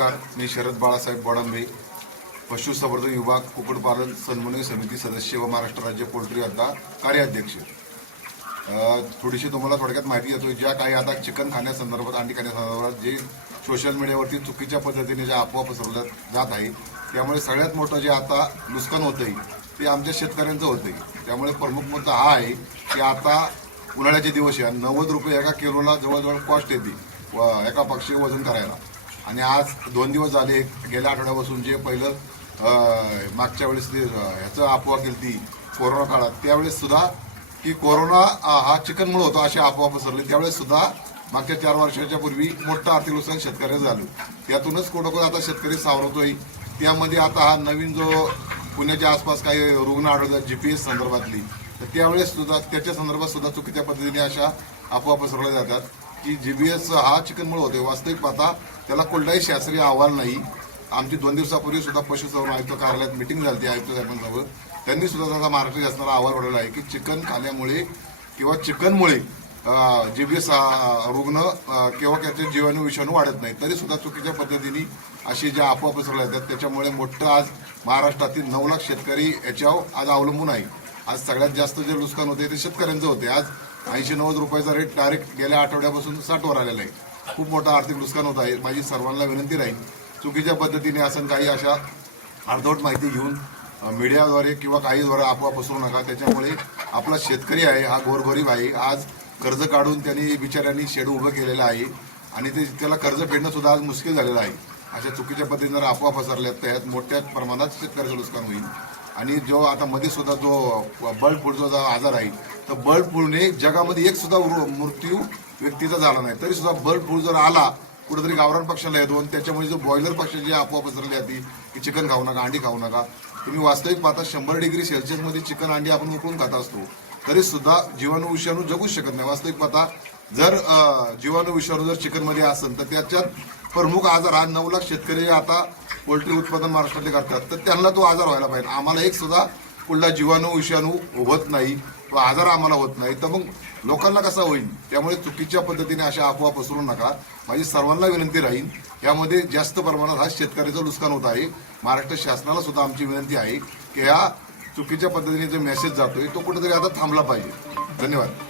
नमस्कार. मी शरद बाळासाहेब बोडांबे पशुसंवर्धन विभाग कुक्कुटपालन समन्वय समिती सदस्य व महाराष्ट्र राज्य पोल्ट्री अड्डा कार्याध्यक्ष. थोडीशी तुम्हाला थोडक्यात माहिती देतो ज्या काही आता चिकन खाण्यासंदर्भात अंडी खाण्यासंदर्भात जे सोशल मीडियावरती चुकीच्या पद्धतीने ज्या अफवा पसरवल्या जात आहे त्यामुळे सगळ्यात मोठं जे आता नुकसान होतं आहे ते आमच्या शेतकऱ्यांचं होतं आहे त्यामुळे प्रमुख मुद्दा हा आहे की आता उन्हाळ्याचे दिवस आहे नव्वद रुपये एका किलोला जवळजवळ कॉस्ट येते व एका पक्षी वजन करायला. आणि आज दोन दिवस झाले गेल्या आठवड्यापासून जे पहिलं मागच्या वेळेस ते ह्याचं अफवा केली ती कोरोना काळात त्यावेळेस सुद्धा की कोरोना हा चिकनमुळे होतो अशी अफवा पसरली. त्यावेळेस सुद्धा मागच्या चार वर्षाच्या पूर्वी मोठं आर्थिक नुकसान शेतकऱ्याचं झालं. त्यातूनच कुठं आता शेतकरी सावरतोय. त्यामध्ये आता हा नवीन जो पुण्याच्या आसपास काही रुग्ण आढळतात जी पी एस संदर्भातली तर त्यावेळेस सुद्धा त्याच्या संदर्भात सुद्धा चुकीच्या पद्धतीने अशा अफवा पसरवल्या जातात. की जी बी एस हा चिकनमुळे होते वास्तविक पाहता त्याला कोणताही शास्त्रीय अहवाल नाही. आमची दोन दिवसापूर्वी सुद्धा पशुसंवर्धन आयुक्त कार्यालयात मिटिंग झाली आयुक्त साहेबांसोबत. त्यांनी सुद्धा त्याचा महाराष्ट्र शासनाला अहवाल वाढवला आहे की चिकन खाल्यामुळे किंवा चिकनमुळे जी बी एस रुग्ण किंवा त्याचे जीवाणू विषाणू वाढत नाही तरी सुद्धा चुकीच्या पद्धतीने अशी ज्या अफवा पसरल्या जातात त्याच्यामुळे मोठं आज महाराष्ट्रातील नऊ लाख शेतकरी याच्यावर आज अवलंबून आहे. आज सगळ्यात जास्त जे नुकसान होते ते शेतकऱ्यांचं होते. आज ऐंशी नव्वद रुपयाचा रेट डायरेक्ट गेल्या आठवड्यापासून साठवर आलेला आहे. खूप मोठं आर्थिक नुकसान होत आहे. माझी सर्वांना विनंती राहील चुकीच्या पद्धतीने असं काही अशा अर्धवट माहिती घेऊन मीडियाद्वारे किंवा काहीद्वारे अफवा पसरू नका. त्याच्यामुळे आपला शेतकरी आहे हा गोरगरीब आहे. आज कर्ज काढून त्यांनी बिचाऱ्यांनी शेड उभं केलेलं आहे आणि ते त्याला कर्ज फेडणं सुद्धा आज मुश्किल झालेलं आहे. अशा चुकीच्या पद्धतीने जर अफवा पसरल्या तर यात मोठ्या प्रमाणात शेतकऱ्याचं नुकसान होईल. आणि जो आता मध्ये सुद्धा जो बर्ड फ्लूचा जो आजार आहे तर बर्ड फ्लूने जगामध्ये एक सुद्धा मृत्यू व्यक्तीचा झाला नाही. तरी सुद्धा बर्ड फ्लू जर आला कुठेतरी गावरान पक्षाला येतो आणि त्याच्यामुळे जो बॉयलर पक्षाची अफवा पसरली जाते की चिकन खाऊ नका अंडी खाऊ नका. तुम्ही वास्तविक पाहता शंभर डिग्री सेल्सिअसमध्ये चिकन अंडी आपण उकळून खात असतो. तरी सुद्धा जीवाणू विषाणू जगूच शकत नाही. वास्तविक पाहता जर जीवाणू विषाणू जर चिकनमध्ये असेल तर त्याच्यात प्रमुख आजार हा नऊ लाख शेतकरी आता पोल्ट्री उत्पादन महाराष्ट्रातले करतात तर त्यांना तो आजार व्हायला पाहिजे. आम्हाला एक सुद्धा कुठला जीवाणू विषाणू होत नाही तो आजार आम्हाला होत नाही. तर मग लोकांना कसा होईल? त्यामुळे चुकीच्या पद्धतीने अशा अफवा पसरू नका. माझी सर्वांना विनंती राहील यामध्ये जास्त प्रमाणात हा शेतकऱ्याचं नुकसान होत आहे. महाराष्ट्र शासनाला सुद्धा आमची विनंती आहे की ह्या चुकीच्या पद्धतीने जो मेसेज जातोय तो कुठेतरी आता थांबला पाहिजे. धन्यवाद.